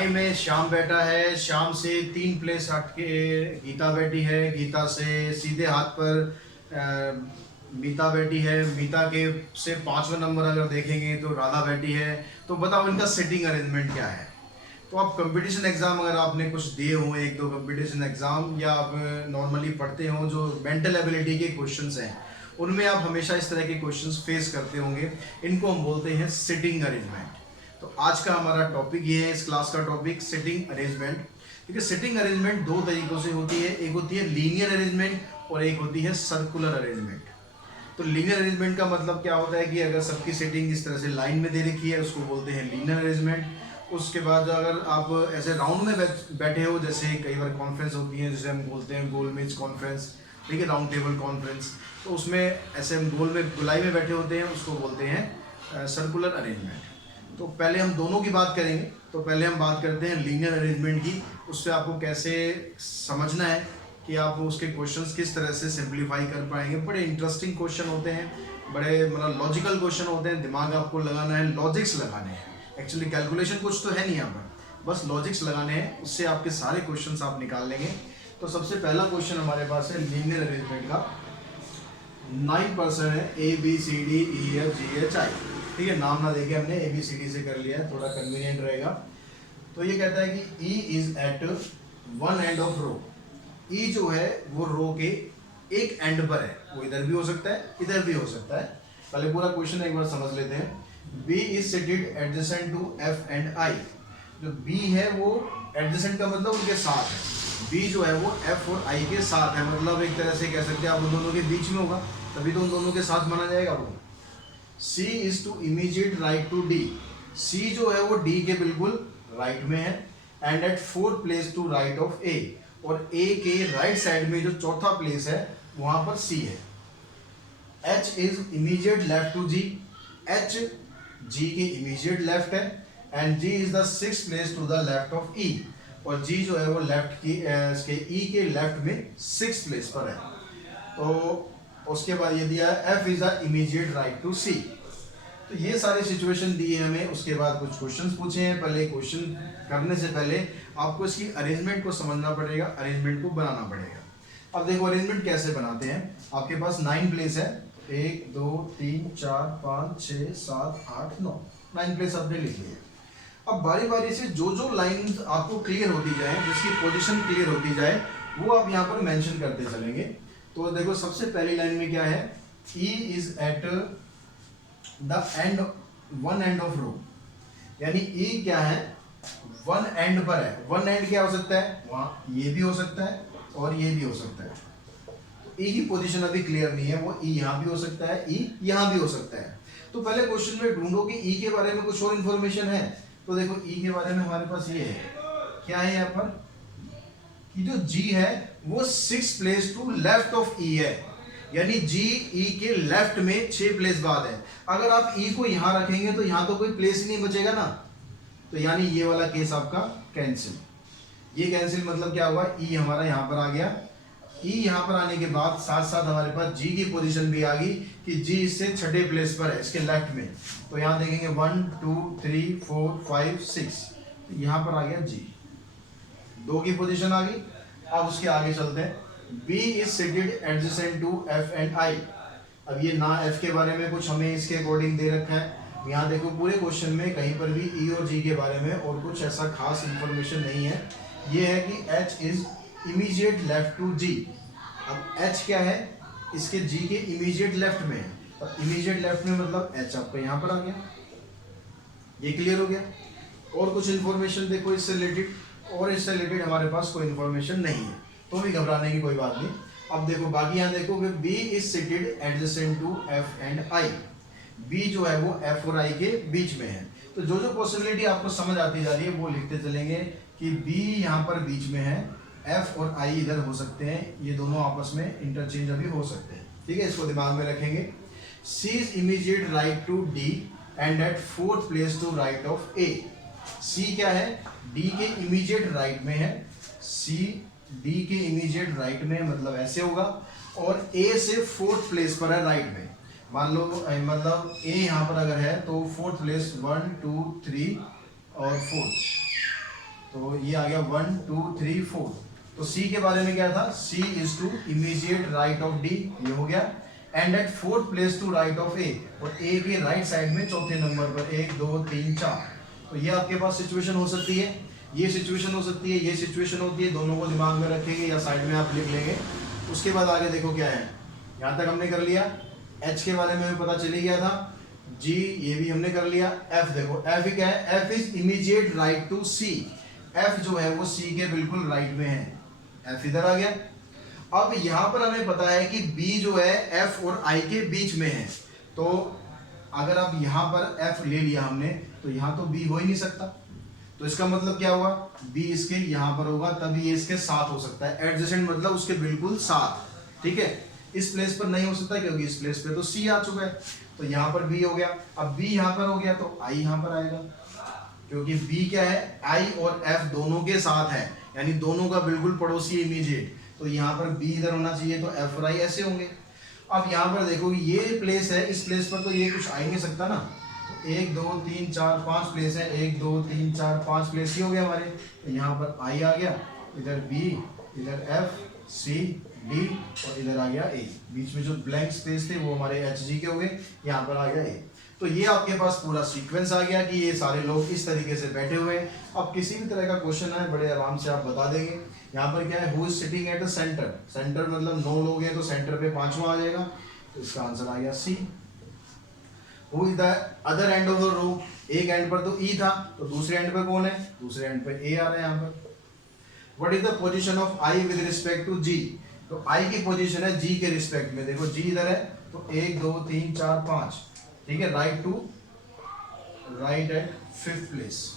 Y में श्याम बैठा है, श्याम से 3 प्लेस हट के गीता बैठी है, गीता से सीधे हाथ पर मीता बैठी है, मीता के से 5वां नंबर अगर देखेंगे तो राधा बैठी है। तो बताओ इनका सिटिंग अरेंजमेंट क्या है। तो आप कंपटीशन एग्जाम अगर आपने कुछ दिए हों, एक दो कंपटीशन एग्जाम, या आप नॉर्मली पढ़ते हो जो मेंटल एबिलिटी के क्वेश्चंस हैं, उनमें आप हमेशा इस तरह के क्वेश्चंस फेस करते होंगे। इनको हम बोलते हैं सिटिंग अरेंजमेंट। तो आज का हमारा टॉपिक ये है, इस क्लास का टॉपिक सिटिंग अरेंजमेंट। क्योंकि सिटिंग अरेंजमेंट दो तरीकों से होती है, एक होती है लीनियर अरेंजमेंट और एक होती है सर्कुलर अरेंजमेंट। तो लीनियर अरेंजमेंट का मतलब क्या होता है कि अगर सबकी सेटिंग इस तरह से लाइन में दे रखी है उसको बोलते हैं लीनियर अरेंजमेंट। उसके बाद अगर आप ऐसे राउंड में बैठे हो, जैसे कई बार कॉन्फ्रेंस होती है जिसे हम बोलते हैं गोल मेज कॉन्फ्रेंस, ठीक है, राउंड टेबल कॉन्फ्रेंस, तो उसमें ऐसे हम गोल में गुलाई में बैठे होते हैं, उसको बोलते हैं सर्कुलर अरेंजमेंट। तो पहले हम दोनों की बात करेंगे। तो पहले हम बात करते हैं लीनियर अरेंजमेंट की। उससे आपको कैसे समझना है कि आप उसके क्वेश्चंस किस तरह से सिंप्लीफाई कर पाएंगे। बड़े इंटरेस्टिंग क्वेश्चन होते हैं, बड़े मतलब लॉजिकल क्वेश्चन होते हैं, दिमाग आपको लगाना है, लॉजिक्स लगाने हैं। एक्चुअली कैलकुलेशन कुछ तो है नहीं यहाँ पर, बस लॉजिक्स लगाने हैं, उससे आपके सारे क्वेश्चंस आप निकाल लेंगे। तो सबसे पहला क्वेश्चन हमारे पास है लीनियर अरेंजमेंट का। 9 पर्सन है, ABCDEFGHI, ठीक है, नाम ना देके हमने ABCD से कर लिया है, थोड़ा कन्वीनियंट रहेगा। तो ये कहता है कि E is at one end of row. E जो है वो रो के एक एंड पर है, वो इधर भी हो सकता है इधर भी हो सकता है। पहले पूरा क्वेश्चन एक बार समझ लेते हैं। B is seated adjacent to F and I। जो B है वो एडजेसेंट का मतलब उनके साथ है, B जो है वो F और I के साथ है, मतलब एक तरह से कह सकते हैं आप उन दोनों के बीच में होगा, तभी तो उन दोनों के साथ माना जाएगा वो। C is to immediate right to D। C जो है वो D के बिल्कुल राइट में है, and at fourth place to right of A, और A के राइट साइड में जो चौथा प्लेस है वहां पर C है। H is immediate left to G। H G के इमीडिएट लेफ्ट है, and G is the sixth place to the left of E, और G जो है वो लेफ्ट की इसके E के लेफ्ट में सिक्स्थ प्लेस पर है। तो उसके बाद ये दिया है F is the immediate right to C। तो ये सारी सिचुएशन दी है हमें। उसके बाद कुछ क्वेश्चंस पूछे हैं। पहले क्वेश्चन करने से पहले आपको इसकी अरेंजमेंट को समझना पड़ेगा, अरेंजमेंट को बनाना पड़ेगा। अब देखो अरेंजमेंट कैसे बनाते हैं। आपके पास 9 प्लेस है, 1 2 3 4 5 6 7 8 9, 9 प्लेस आपने लिख लिए। अब बारी बारी से जो जो लाइन आपको क्लियर होती जाए, जिसकी पोजीशन क्लियर होती जाए, वो आप यहाँ पर मेंशन करते चलेंगे। तो देखो सबसे पहली लाइन में क्या है, E is at the end one end of row, यानी E क्या है वन एंड पर है। वन एंड क्या हो सकता है, वहां ये भी हो सकता है और ये भी हो सकता है। E की पोजीशन अभी क्लियर नहीं है, वो E यहाँ भी हो सकता है, E यहाँ भी हो सकता है। तो पहले क्वेश्चन में ढूंढो कि E के बारे में कुछ और इन्फॉर्मेशन है। तो देखो E के बारे में हमारे पास ये है, क्या है यहाँ पर कि जो G है वो 6 place to left of E है, यानी G E के लेफ्ट में 6 प्लेस बाद है। अगर आप E को यहाँ रखेंगे तो यहाँ तो कोई प्लेस ही नहीं बचेगा ना, तो यानी ये वाला केस आपका कैंसिल। ये कैंसिल मतलब क्या हुआ, E हमारा यहाँ पर आ गया। E यहाँ पर आने के बाद साथ साथ हमारे पास G की पोजीशन भी आ गई कि G इससे छठे प्लेस पर है, इसके लेफ्ट में। तो यहाँ देखेंगे 1 2 3 4 5 6, तो यहाँ पर आ गया G, 2 की पोजीशन आ गई। अब उसके आगे चलते हैं। B is seated adjacent to F and I। अब ये ना F के बारे में कुछ हमें इसके अकॉर्डिंग दे रखा है। यहाँ देखो पूरे क्वेश्चन में कहीं पर भी E और G के बारे में और कुछ ऐसा खास इंफॉर्मेशन नहीं है। ये है कि H is immediate left to G। अब H क्या है, इसके G के इमीडिएट लेफ्ट में है। और इमीडिएट लेफ्ट में मतलब H आपका यहाँ पर आ गया, ये क्लियर हो गया। और कुछ इन्फॉर्मेशन देखो इससे रिलेटेड, और इससे रिलेटेड हमारे पास कोई इन्फॉर्मेशन नहीं है, तो भी घबराने की कोई बात नहीं। अब देखो बाकी यहाँ देखो B is seated adjacent to F and I। B जो है वो F और I के बीच में है। तो जो जो पॉसिबिलिटी आपको समझ आती जा रही है वो लिखते चलेंगे कि B यहाँ पर बीच में है, F और I इधर हो सकते हैं, ये दोनों आपस में इंटरचेंज अभी हो सकते हैं, ठीक है, इसको दिमाग में रखेंगे। C is immediate right to D and at fourth place to right of A। C क्या है, D के इमीडिएट राइट में है, C D के इमीडिएट राइट में, मतलब ऐसे होगा, और A से फोर्थ प्लेस पर है राइट में। मान लो मतलब A यहाँ पर अगर है तो फोर्थ प्लेस 1 2 3 और 4, तो ये आ गया 1 2 3 4। तो सी के बारे में क्या था, C is to immediate right of D, ये हो गया, and at fourth place to right of A, और ए के राइट साइड में चौथे नंबर पर 1 2 3 4। तो ये आपके पास सिचुएशन हो सकती है, ये सिचुएशन हो सकती है, ये सिचुएशन होती है, दोनों को दिमाग में रखेंगे या साइड में आप लिख लेंगे। उसके बाद आगे देखो क्या है, यहाँ तक हमने कर लिया, एच के बारे में हमें पता चली गया था, जी ये भी हमने कर लिया। एफ देखो, एफ क्या है, F is immediate right to C, F जो है वो सी के बिल्कुल राइट में है, एफ इधर आ गया। अब यहां पर हमें पता है कि बी जो है एफ और आई के बीच में है, तो अगर अब यहां पर एफ ले लिया हमने तो यहां तो बी हो ही नहीं सकता, तो इसका मतलब क्या हुआ, बी इसके यहां पर होगा तभी ये इसके साथ हो सकता है, एडजेसेंट मतलब उसके बिल्कुल साथ, ठीक है। इस प्लेस पर नहीं हो सकता क्योंकि इस प्लेस पे तो सी आ चुका है, तो यहां पर बी हो गया। अब बी यहां पर हो गया तो आई यहां पर आएगा, क्योंकि बी क्या है, आई और एफ दोनों के साथ है, यानी दोनों का बिल्कुल पड़ोसी इमीडिएट, तो यहाँ पर बी इधर होना चाहिए, तो एफ और आई ऐसे होंगे। अब यहाँ पर देखो ये प्लेस है, इस प्लेस पर तो ये कुछ आ ही नहीं सकता ना, तो 1 2 3 4 5 प्लेस है, 1 2 3 4 5 प्लेस ही हो गया हमारे, तो यहाँ पर आई आ गया, इधर बी, इधर एफ सी डी और इधर आ गया ए, बीच में जो ब्लैंक स्पेस थे वो हमारे एच जी के हो गए, यहाँ पर आ गया ए। तो ये आपके पास पूरा सीक्वेंस आ गया कि ये सारे लोग इस तरीके से बैठे हुए हैं। अब किसी भी तरह का क्वेश्चन है बड़े आराम से आप बता देंगे। यहाँ पर क्या है, who is sitting at the centre, centre मतलब 9 लोग हैं तो सेंटर पे 5वां आ जाएगा, तो इसका आंसर आ गया C. Who is the other end of the row, एक एंड पर तो ई था, तो दूसरे एंड पर कौन है, दूसरे एंड पर ए आ रहा है यहाँ पर। What is the position of I with respect to G, तो आई की पोजीशन है जी के रिस्पेक्ट में, देखो जी इधर है तो 1 2 3 4 5, ठीक है, राइट एट 5th प्लेस,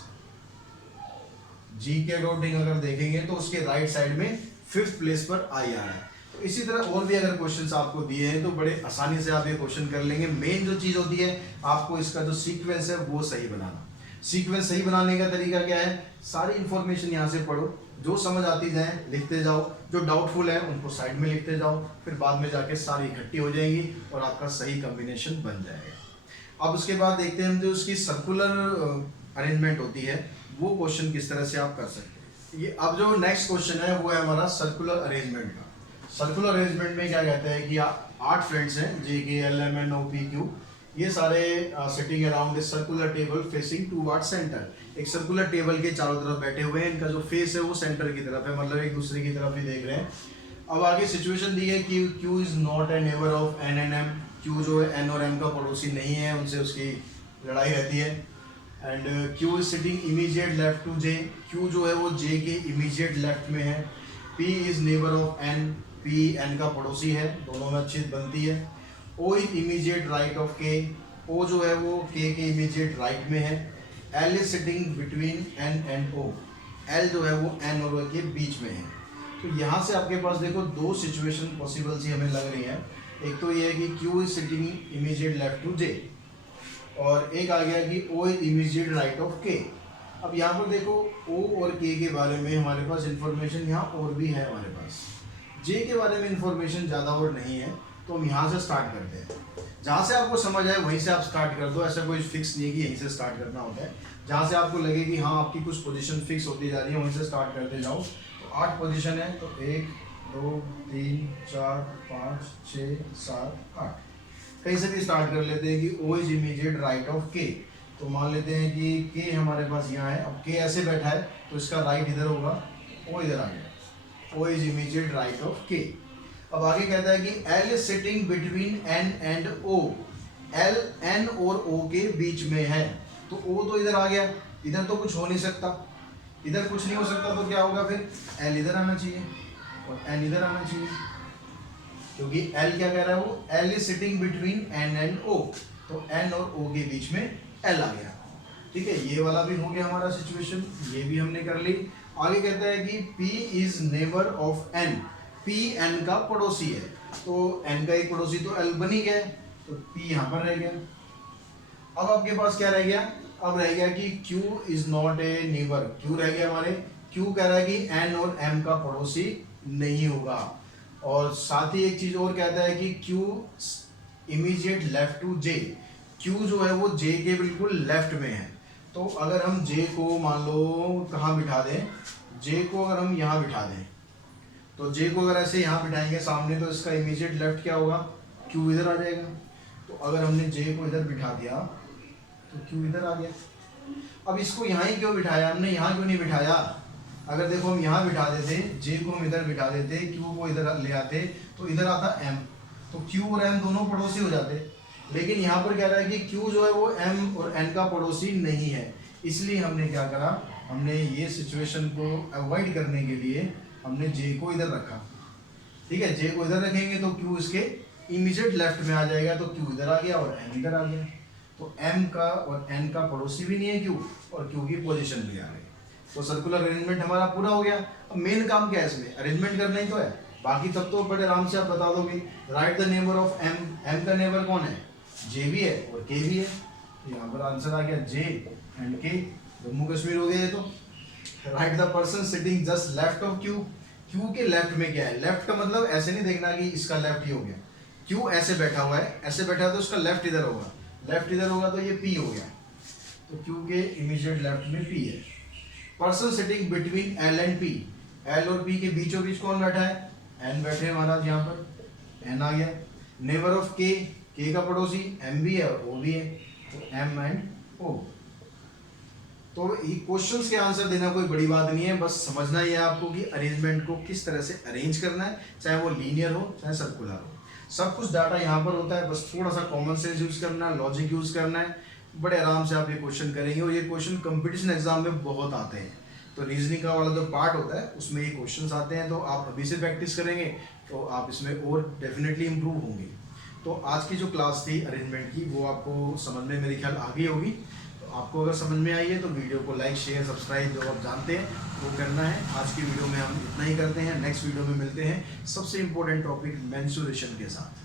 जी के अकॉर्डिंग अगर देखेंगे तो उसके राइट साइड में 5th प्लेस पर आई आ रहा है। तो इसी तरह और भी अगर क्वेश्चंस आपको दिए हैं तो बड़े आसानी से आप ये क्वेश्चन कर लेंगे। मेन जो चीज होती है आपको इसका जो सीक्वेंस है वो सही बनाना। सीक्वेंस सही बनाने का तरीका क्या है, सारी इंफॉर्मेशन यहाँ से पढ़ो, जो समझ आती जाए लिखते जाओ, जो डाउटफुल है उनको साइड में लिखते जाओ, फिर बाद में जाके सारी इकट्ठी हो जाएंगी और आपका सही कॉम्बिनेशन बन जाएगा। अब उसके बाद देखते हैं हम जो उसकी सर्कुलर अरेंजमेंट होती है वो क्वेश्चन किस तरह से आप कर सकते हैं। ये अब जो नेक्स्ट क्वेश्चन है वो है हमारा सर्कुलर अरेंजमेंट का। सर्कुलर अरेंजमेंट में क्या कहते हैं कि 8 फ्रेंड्स हैं, J K L M N O P Q, ये सारे sitting around a circular table facing towards centre. एक सर्कुलर टेबल के चारों तरफ बैठे हुए हैं, इनका जो फेस है वो सेंटर की तरफ है, मतलब एक दूसरे की तरफ ही देख रहे हैं। अब आगे सिचुएशन दी है कि Q is not a neighbour of N and M, Q जो है एन और एम का पड़ोसी नहीं है, उनसे उसकी लड़ाई रहती है। And Q is sitting immediate left to J, Q जो है वो जे के इमीडिएट लेफ्ट में है। P is neighbour of N, P N का पड़ोसी है, दोनों में अच्छी बनती है। O is immediate right of K, O जो है वो के इमीडिएट राइट में है। L is sitting between N and O, L जो है वो एन और ओ के बीच में है। तो यहाँ से आपके पास देखो 2 सिचुएशन पॉसिबल सी हमें लग रही है। एक तो ये है कि Q is sitting immediate left to J, और एक आ गया कि O is immediate right of K। अब यहाँ पर देखो O और K के बारे में हमारे पास इंफॉर्मेशन यहाँ और भी है हमारे पास, J के बारे में इंफॉर्मेशन ज़्यादा और नहीं है, तो हम यहाँ से स्टार्ट करते हैं। जहाँ से आपको समझ आए वहीं से आप स्टार्ट कर दो, ऐसा कोई फिक्स नहीं है कि यहीं से स्टार्ट करना होता है। जहाँ से आपको लगे कि हाँ आपकी कुछ पोजीशन फिक्स होती जा रही है वहीं से स्टार्ट करते जाओ। तो 8 पोजीशन है, तो 1 2 3 4 5 6 7 8, कहीं से भी स्टार्ट कर लेते हैं कि O is immediate right of K। तो मान लेते हैं कि K हमारे पास यहाँ है, अब K ऐसे बैठा है तो इसका राइट इधर होगा, O इधर आ गया, O is immediate right of K। अब आगे कहता है कि L is sitting between N and O, L N और O के बीच में है, तो O तो इधर आ गया, इधर तो कुछ हो नहीं सकता, इधर कुछ नहीं हो सकता, तो क्या होगा फिर L इधर आना चाहिए और N इधर आना चाहिए, क्योंकि L क्या कह रहा है वो L is sitting between N and O, तो N और O के बीच में L आ गया। ठीक है, ये वाला भी हो गया हमारा सिचुएशन, ये भी हमने कर ली। आगे कहता है कि P is neighbour of N, P N का पड़ोसी है, तो N का एक पड़ोसी तो L बन ही गया, तो P यहाँ पर रह गया। अब आपके पास क्या रह गया, अब रह गया कि Q is not a neighbour, Q रह गया हमारे, Q कह रहा है कि N और M का पड़ोसी नहीं होगा, और साथ ही एक चीज और कहता है कि Q immediate left to J, Q जो है वो J के बिल्कुल लेफ्ट में है, तो अगर हम जे को मान लो कहाँ बिठा दें, जे को अगर हम यहाँ बिठा दें, तो जे को अगर ऐसे यहाँ बिठाएंगे सामने, तो इसका इमीडिएट लेफ्ट क्या होगा, क्यू इधर आ जाएगा। तो अगर हमने जे को इधर बिठा दिया तो क्यू इधर आ गया। अब इसको यहाँ ही क्यों बिठाया हमने, यहाँ क्यों नहीं बिठाया? अगर देखो हम यहाँ बिठा देते, जे को हम इधर बिठा देते, क्यू को इधर ले आते, तो इधर आता एम, तो क्यू और एम दोनों पड़ोसी हो जाते। लेकिन यहाँ पर कह रहा है कि क्यू जो है वो एम और एन का पड़ोसी नहीं है, इसलिए हमने क्या करा, हमने ये सिचुएशन को अवॉइड करने के लिए हमने जे को इधर रखा। ठीक है, जे को इधर रखेंगे तो क्यू इसके इमीडिएट लेफ्ट में आ जाएगा, तो क्यू इधर आ गया और एम इधर आ गया। तो एम का और एन का पड़ोसी भी नहीं है क्यू, और क्यू की पोजीशन भी आ गई। तो सर्कुलर अरेंजमेंट हमारा पूरा हो गया। अब मेन काम क्या है इसमें, अरेंजमेंट करना ही तो है, बाकी तब तो बड़े आराम से आप बता दोगे। Right the neighbour of M, M का नेबर कौन है, जे भी है और के भी है। यहाँ पर आंसर आ गया जे एंड के, जम्मू कश्मीर हो गया ये तो। Right the person sitting just left of Q, Q के लेफ्ट में क्या है, लेफ्ट का मतलब ऐसे नहीं देखना कि इसका लेफ्ट ही हो गया, क्यू ऐसे बैठा हुआ है, ऐसे बैठा है तो उसका लेफ्ट इधर होगा, लेफ्ट इधर होगा तो ये पी हो गया, तो क्यू के इमीडिएट लेफ्ट में पी है। Person sitting between L and P, L और पी के बीचों बीच कौन बैठा है, एन बैठे हैं महाराज, यहाँ पर एन आ गया। नेबर ऑफ के का पड़ोसी एम भी है और ओ भी है, तो एम एंड ओ। तो ये क्वेश्चंस के आंसर देना कोई बड़ी बात नहीं है, बस समझना ही है आपको कि अरेंजमेंट को किस तरह से अरेंज करना है, चाहे वो लीनियर हो चाहे सर्कुलर हो, सब कुछ डाटा यहाँ पर होता है। बस थोड़ा सा कॉमन सेंस यूज करना है, लॉजिक यूज करना है, बड़े आराम से आप ये क्वेश्चन करेंगे। और ये क्वेश्चन कंपटीशन एग्जाम में बहुत आते हैं, तो रीजनिंग का वाला जो पार्ट होता है उसमें ये क्वेश्चंस आते हैं, तो आप अभी से प्रैक्टिस करेंगे तो आप इसमें और डेफिनेटली इम्प्रूव होंगे। तो आज की जो क्लास थी अरेंजमेंट की वो आपको समझ में मेरे ख्याल आ गई होगी। तो आपको अगर समझ में आई है तो वीडियो को लाइक शेयर सब्सक्राइब जो आप जानते हैं वो करना है। आज की वीडियो में हम इतना ही करते हैं, नेक्स्ट वीडियो में मिलते हैं सबसे इम्पोर्टेंट टॉपिक मेंस्ट्रुएशन के साथ।